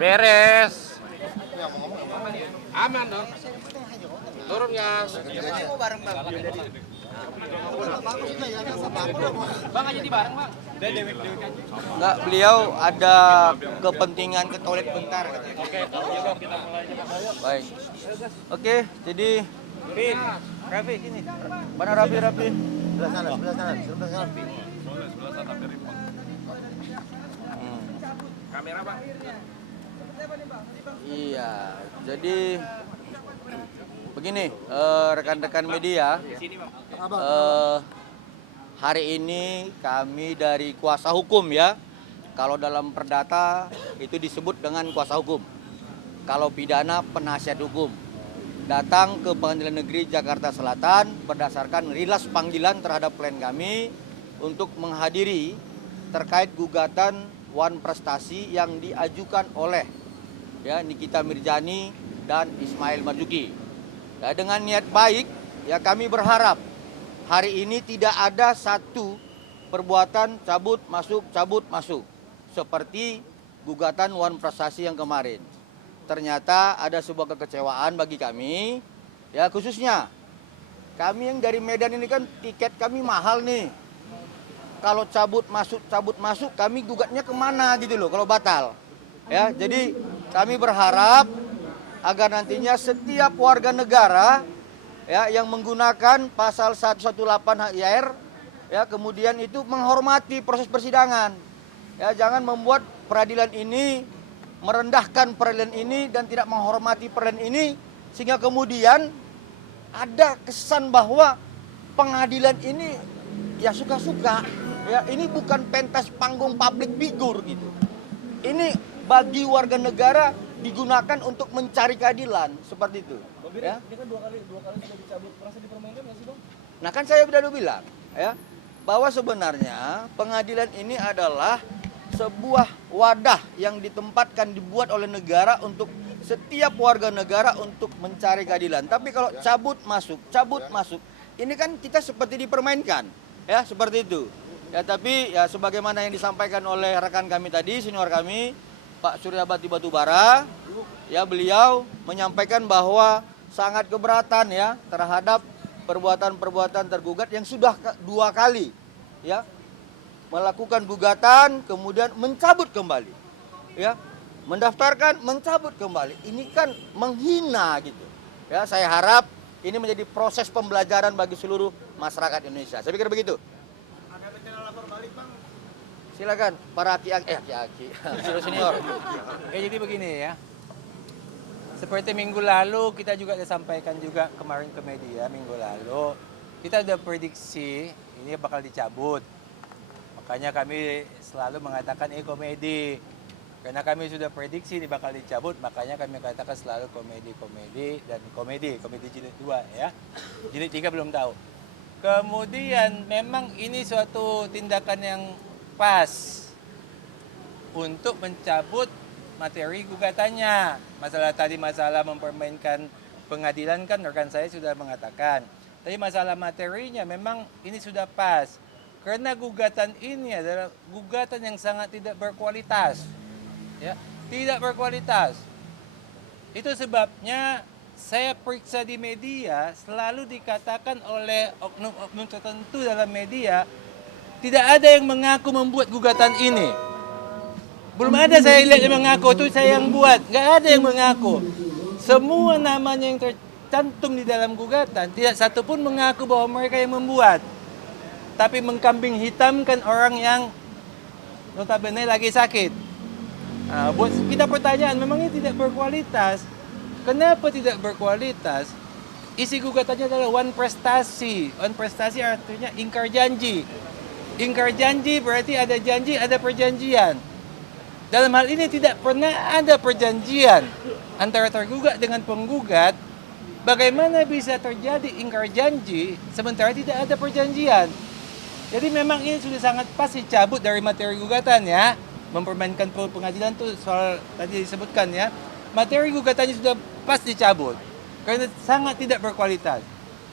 Beres. Aman dong. Turun gas. Bang aja di bareng bang. Enggak, beliau ada kepentingan ke toilet bentar. Oke, kalau gitu kita mulai aja bang. Baik. Oke, jadi Raffi sini. Mana Raffi? Sebelah sana, Pi. Kamera bang. Iya, jadi begini, rekan-rekan media, hari ini kami dari kuasa hukum ya. Kalau dalam perdata itu disebut dengan kuasa hukum. Kalau pidana penasihat hukum. Datang ke Pengadilan Negeri Jakarta Selatan berdasarkan rilas panggilan terhadap klien kami untuk menghadiri terkait gugatan Wan Prestasi yang diajukan oleh Nikita Mirzani dan Ismail Marzuki. Ya, dengan niat baik, ya kami berharap hari ini tidak ada satu perbuatan cabut masuk seperti gugatan Wan Prestasi yang kemarin. Ternyata ada sebuah kekecewaan bagi kami, ya khususnya kami yang dari Medan ini kan tiket kami mahal nih. Kalau cabut masuk, kami gugatnya kemana gitu loh kalau batal. Ya, jadi kami berharap agar nantinya setiap warga negara ya yang menggunakan pasal 118 HIR ya kemudian itu menghormati proses persidangan. Ya, jangan membuat peradilan ini merendahkan peradilan ini dan tidak menghormati peradilan ini sehingga kemudian ada kesan bahwa pengadilan ini ya suka-suka. Ya, ini bukan pentas panggung public figure gitu. Ini bagi warga negara digunakan untuk mencari keadilan seperti itu. Ya. Ini kan dua kali sudah dicabut, merasa dipermainkan nggak sih bang? Nah kan saya sudah bilang ya bahwa sebenarnya pengadilan ini adalah sebuah wadah yang dibuat oleh negara untuk setiap warga negara untuk mencari keadilan. Tapi kalau cabut masuk, ini kan kita seperti dipermainkan, ya seperti itu. Ya tapi ya sebagaimana yang disampaikan oleh rekan kami tadi, senior kami, Pak Suryabati Batubara, ya beliau menyampaikan bahwa sangat keberatan ya terhadap perbuatan-perbuatan tergugat yang sudah 2 kali, ya. Melakukan gugatan kemudian mencabut kembali ya mendaftarkan mencabut kembali ini kan menghina gitu ya. Saya harap ini menjadi proses pembelajaran bagi seluruh masyarakat Indonesia. Saya pikir begitu. Ada rencana lapor balik bang? Silakan para aki-aki senior. Jadi begini ya, seperti minggu lalu kita juga sudah sampaikan juga kemarin ke media minggu lalu kita sudah prediksi ini bakal dicabut. Makanya kami selalu mengatakan komedi. Karena kami sudah prediksi ini bakal dicabut, makanya kami katakan selalu komedi jilid 2 ya. Jilid 3 belum tahu. Kemudian memang ini suatu tindakan yang pas untuk mencabut materi gugatannya. Masalah mempermainkan pengadilan kan rekan saya sudah mengatakan. Tapi masalah materinya memang ini sudah pas. Karena gugatan ini adalah gugatan yang sangat tidak berkualitas. Ya, tidak berkualitas. Itu sebabnya saya periksa di media selalu dikatakan oleh oknum-oknum tertentu dalam media tidak ada yang mengaku membuat gugatan ini. Belum ada saya lihat yang mengaku itu saya yang buat. Nggak ada yang mengaku. Semua namanya yang tercantum di dalam gugatan tidak satu pun mengaku bahwa mereka yang membuat. Tapi mengkambing hitamkan orang yang notabene lagi sakit. Nah, buat kita pertanyaan, memangnya tidak berkualitas? Kenapa tidak berkualitas? Isi gugatannya adalah Wan Prestasi. Wan Prestasi artinya ingkar janji. Ingkar janji berarti ada janji, ada perjanjian. Dalam hal ini tidak pernah ada perjanjian antara tergugat dengan penggugat. Bagaimana bisa terjadi ingkar janji sementara tidak ada perjanjian? Jadi memang ini sudah sangat pas dicabut dari materi gugatan ya. Mempermainkan pengadilan itu soal tadi disebutkan ya. Materi gugatannya sudah pas dicabut. Karena sangat tidak berkualitas.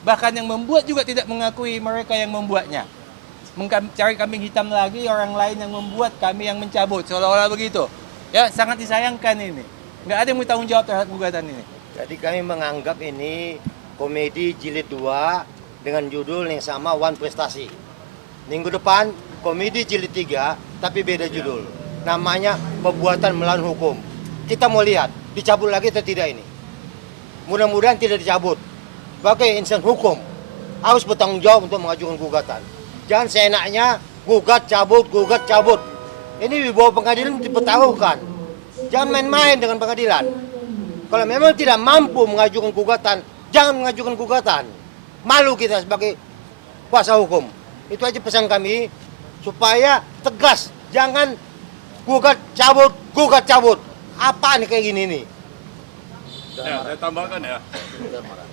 Bahkan yang membuat juga tidak mengakui mereka yang membuatnya. Mencari kambing hitam lagi orang lain yang membuat, kami yang mencabut. Seolah-olah begitu. Ya, sangat disayangkan ini. Nggak ada yang mau tanggung jawab terhadap gugatan ini. Jadi kami menganggap ini komedi jilid 2 dengan judul yang sama One Prestasi. Minggu depan komedi jilid 3 tapi beda judul. Namanya Perbuatan Melawan Hukum. Kita mau lihat dicabut lagi atau tidak ini. Mudah-mudahan tidak dicabut. Sebagai insan hukum harus bertanggung jawab untuk mengajukan gugatan. Jangan seenaknya gugat cabut. Ini di bawah pengadilan dipertaruhkan. Jangan main-main dengan pengadilan. Kalau memang tidak mampu mengajukan gugatan, jangan mengajukan gugatan. Malu kita sebagai kuasa hukum. Itu aja pesan kami supaya tegas. Jangan gugat cabut. Apa nih kayak gini nih? Ya, saya tambahkan ya,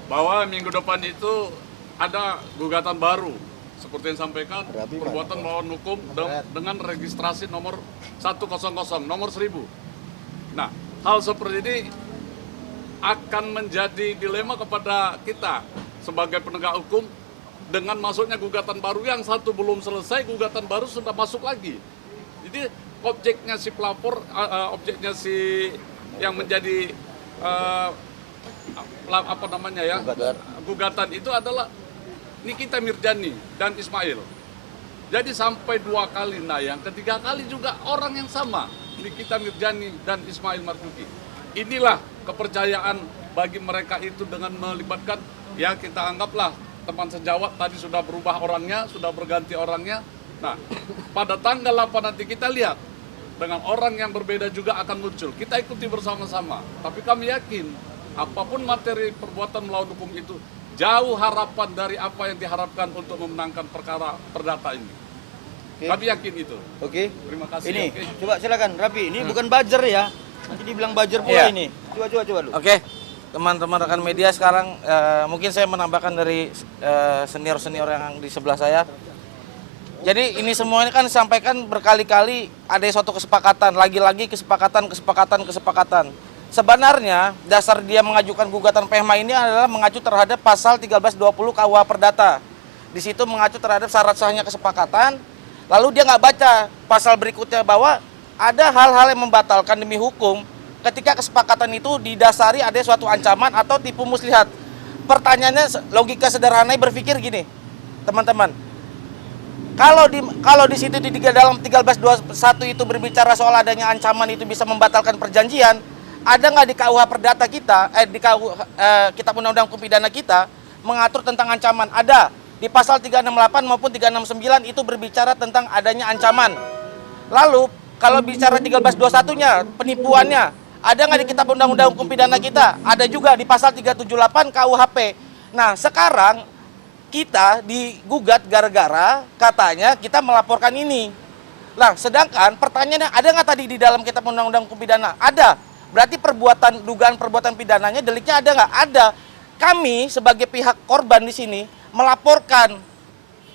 bahwa minggu depan itu ada gugatan baru seperti yang disampaikan, perbuatan melawan hukum dengan registrasi nomor 100, nomor 1000. Nah, hal seperti ini akan menjadi dilema kepada kita sebagai penegak hukum dengan masuknya gugatan baru yang satu belum selesai, gugatan baru sudah masuk lagi. Jadi objeknya si pelapor, objeknya si yang menjadi apa namanya ya, gugatan itu adalah Nikita Mirzani dan Ismail. Jadi sampai 2 kali yang ketiga kali juga orang yang sama, Nikita Mirzani dan Ismail Marzuki. Inilah kepercayaan bagi mereka itu dengan melibatkan, ya kita anggaplah teman sejawat tadi sudah berubah orangnya, sudah berganti orangnya. Nah, pada tanggal 8 nanti kita lihat dengan orang yang berbeda juga akan muncul. Kita ikuti bersama-sama. Tapi kami yakin apapun materi perbuatan melawan hukum itu jauh harapan dari apa yang diharapkan untuk memenangkan perkara perdata ini. Oke. Kami yakin itu. Oke. Terima kasih. Ini, Oke. coba silakan Rapi. Ini bukan buzzer ya. Nanti dibilang buzzer pula Iya. ini. Coba lu. Oke, teman-teman rekan media sekarang mungkin saya menambahkan dari senior-senior yang di sebelah saya. Jadi ini semua ini kan disampaikan berkali-kali ada suatu kesepakatan, lagi-lagi kesepakatan. Sebenarnya dasar dia mengajukan gugatan PMH ini adalah mengacu terhadap pasal 1320 KUH Perdata. Di situ mengacu terhadap syarat sahnya kesepakatan. Lalu dia nggak baca pasal berikutnya bahwa ada hal-hal yang membatalkan demi hukum ketika kesepakatan itu didasari ada suatu ancaman atau tipu muslihat. Pertanyaannya logika sederhananya berpikir gini, teman-teman. Kalau di situ dalam 1321 itu berbicara soal adanya ancaman itu bisa membatalkan perjanjian, ada nggak di KUH Perdata kita, di Kitab Undang-Undang Hukum Pidana kita mengatur tentang ancaman? Ada. Di pasal 368 maupun 369 itu berbicara tentang adanya ancaman. Lalu kalau bicara 1321-nya, penipuannya, ada nggak di Kitab Undang-Undang Hukum Pidana kita? Ada juga di pasal 378 KUHP. Nah, sekarang kita digugat gara-gara katanya kita melaporkan ini. Nah, sedangkan pertanyaannya ada nggak tadi di dalam Kitab Undang-Undang Hukum Pidana? Ada. Berarti dugaan perbuatan pidananya, deliknya ada nggak? Ada. Kami sebagai pihak korban di sini melaporkan.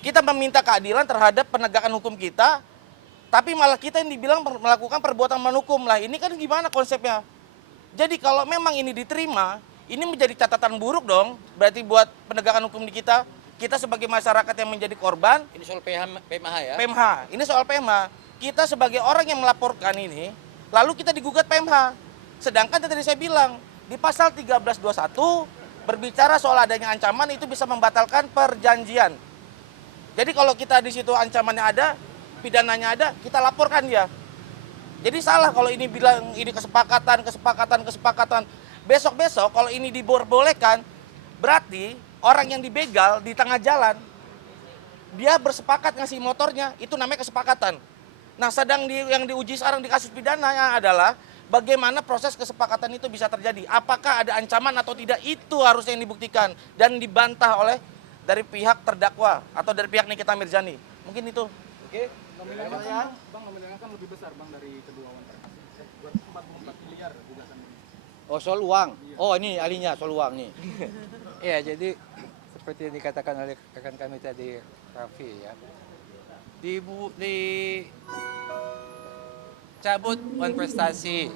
Kita meminta keadilan terhadap penegakan hukum kita, tapi malah kita yang dibilang melakukan perbuatan melawan hukum. Lah, ini kan gimana konsepnya? Jadi kalau memang ini diterima, ini menjadi catatan buruk dong. Berarti buat penegakan hukum di kita sebagai masyarakat yang menjadi korban. Ini soal PMH ya. PMH, ini soal PMH. Kita sebagai orang yang melaporkan ini, lalu kita digugat PMH. Sedangkan tadi saya bilang, di pasal 1321 berbicara soal adanya ancaman itu bisa membatalkan perjanjian. Jadi kalau kita di situ ancamannya ada, pidananya ada, kita laporkan dia. Jadi salah kalau ini bilang ini kesepakatan. Besok-besok kalau ini dibolehkan, berarti orang yang dibegal di tengah jalan, dia bersepakat ngasih motornya, itu namanya kesepakatan. Nah, yang diuji sekarang di kasus pidananya adalah bagaimana proses kesepakatan itu bisa terjadi. Apakah ada ancaman atau tidak, itu harusnya yang dibuktikan dan dibantah oleh dari pihak terdakwa atau dari pihak Nikita Mirzani. Mungkin itu. Oke. Nominalnya, Bang, nominalnya kan lebih besar, Bang, dari kedua wanita. 44 miliar gugatan ini. Oh, soal uang. Oh, ini ahlinya soal uang nih. Ya, jadi seperti yang dikatakan oleh rekan kami tadi, Raffi ya. Cabut One Prestasi.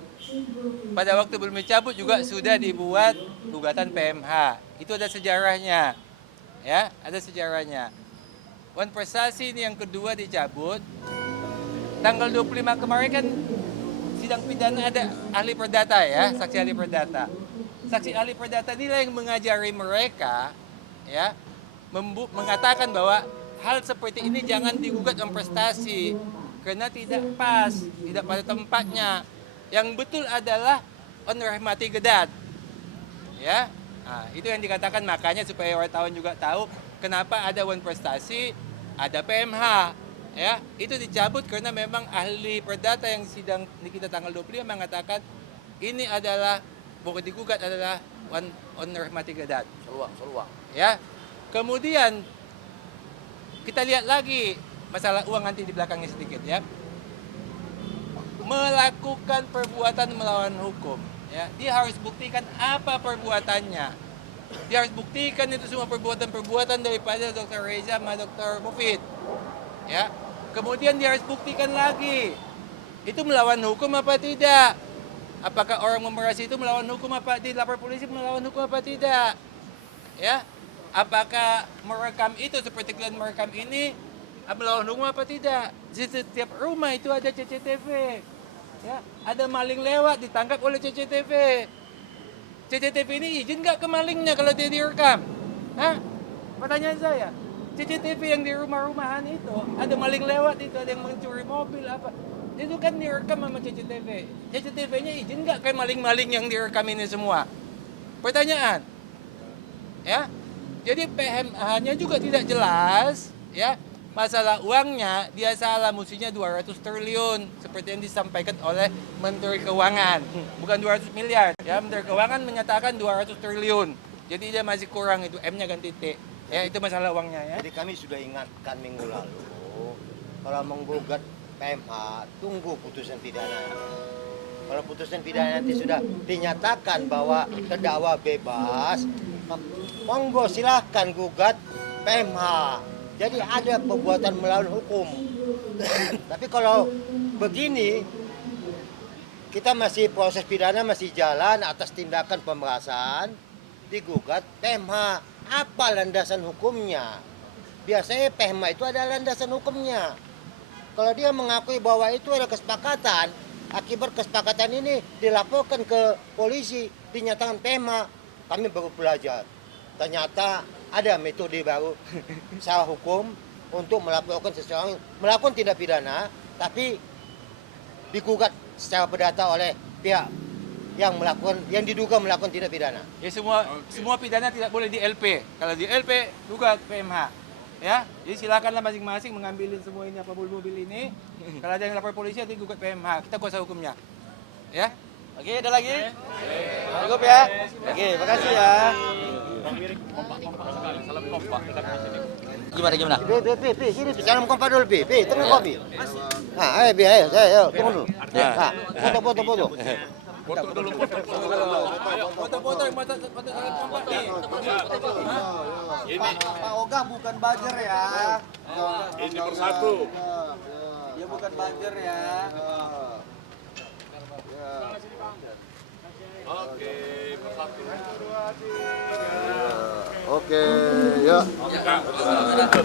Pada waktu belum dicabut juga sudah dibuat gugatan PMH. Itu ada sejarahnya. Ya, ada sejarahnya. One Prestasi ini yang kedua dicabut. Tanggal 25 kemarin kan sidang pidana ada ahli perdata ya, saksi ahli perdata. Saksi ahli perdata inilah yang mengajari mereka ya mengatakan bahwa hal seperti ini jangan digugat dalam prestasi karena tidak pas, tidak pada tempatnya. Yang betul adalah onrehmati gedat. Ya. Nah, itu yang dikatakan, makanya supaya wartawan juga tahu kenapa ada wan prestasi, ada PMH. Ya, itu dicabut karena memang ahli perdata yang sidang di kita tanggal 25 mengatakan ini adalah pokok digugat adalah onrehmati gedat. Seluang. Ya. Kemudian kita lihat lagi masalah uang nanti di belakangnya sedikit ya. Melakukan perbuatan melawan hukum, ya, dia harus buktikan apa perbuatannya. Dia harus buktikan itu semua perbuatan daripada Dr. Reza sama Dr. Mufid. Ya. Kemudian dia harus buktikan lagi itu melawan hukum apa tidak. Apakah orang memerasi itu melawan hukum apa, dilapor polisi melawan hukum apa tidak. Ya. Apakah merekam itu seperti kalian merekam ini melawan hukum apa tidak. Di setiap rumah itu ada CCTV. Ya, ada maling lewat ditangkap oleh CCTV. CCTV ini izin nggak ke malingnya kalau dia direkam? Hah? Pertanyaan saya, CCTV yang di rumah-rumahan itu ada maling lewat itu, ada yang mencuri mobil apa? Itu kan direkam sama CCTV. CCTV-nya izin nggak ke maling-maling yang direkam ini semua? Pertanyaan. Ya, jadi PMH-nya juga tidak jelas. Ya. Masalah uangnya, dia salah, mestinya 200 triliun seperti yang disampaikan oleh Menteri Keuangan, bukan 200 miliar. Ya, Menteri Keuangan menyatakan 200 triliun. Jadi dia masih kurang, itu M-nya ganti T. Ya, itu masalah uangnya ya. Jadi kami sudah ingatkan minggu lalu, kalau menggugat PMH, tunggu putusan pidana. Kalau putusan pidana nanti sudah dinyatakan bahwa terdakwa bebas, monggo silahkan gugat PMH. Jadi ada perbuatan melawan hukum. Tapi kalau begini, kita masih proses pidana masih jalan atas tindakan pemerasan, digugat PMH. Apa landasan hukumnya? Biasanya PMH itu ada landasan hukumnya. Kalau dia mengakui bahwa itu ada kesepakatan, akibat kesepakatan ini dilaporkan ke polisi, dinyatakan PMH, kami baru belajar. Ternyata ada metode baru secara hukum untuk melaporkan seseorang melakukan tindak pidana, tapi digugat secara perdata oleh pihak yang diduga melakukan tindak pidana. Ya, semua pidana tidak boleh di LP. Kalau di LP gugat PMH. Ya, jadi silakanlah masing-masing mengambilin semua ini apa mobil ini. Kalau ada yang lapor polisi nanti gugat PMH. Kita kuasa hukumnya. Ya. Oke, ada lagi? Cukup ya? Oke, makasih ya. Salam kompak. Gimana? Pi, sini, salam kompak dulu, Pi, tunggu kopi. Nah, ayo, tunggu dulu. Nah, foto. Foto dulu, foto. Foto-foto salam kompak nih. Pak Ogah bukan buzzer ya. Ini bersatu. Dia bukan buzzer ya. Oke, bersatu. Oke, ya.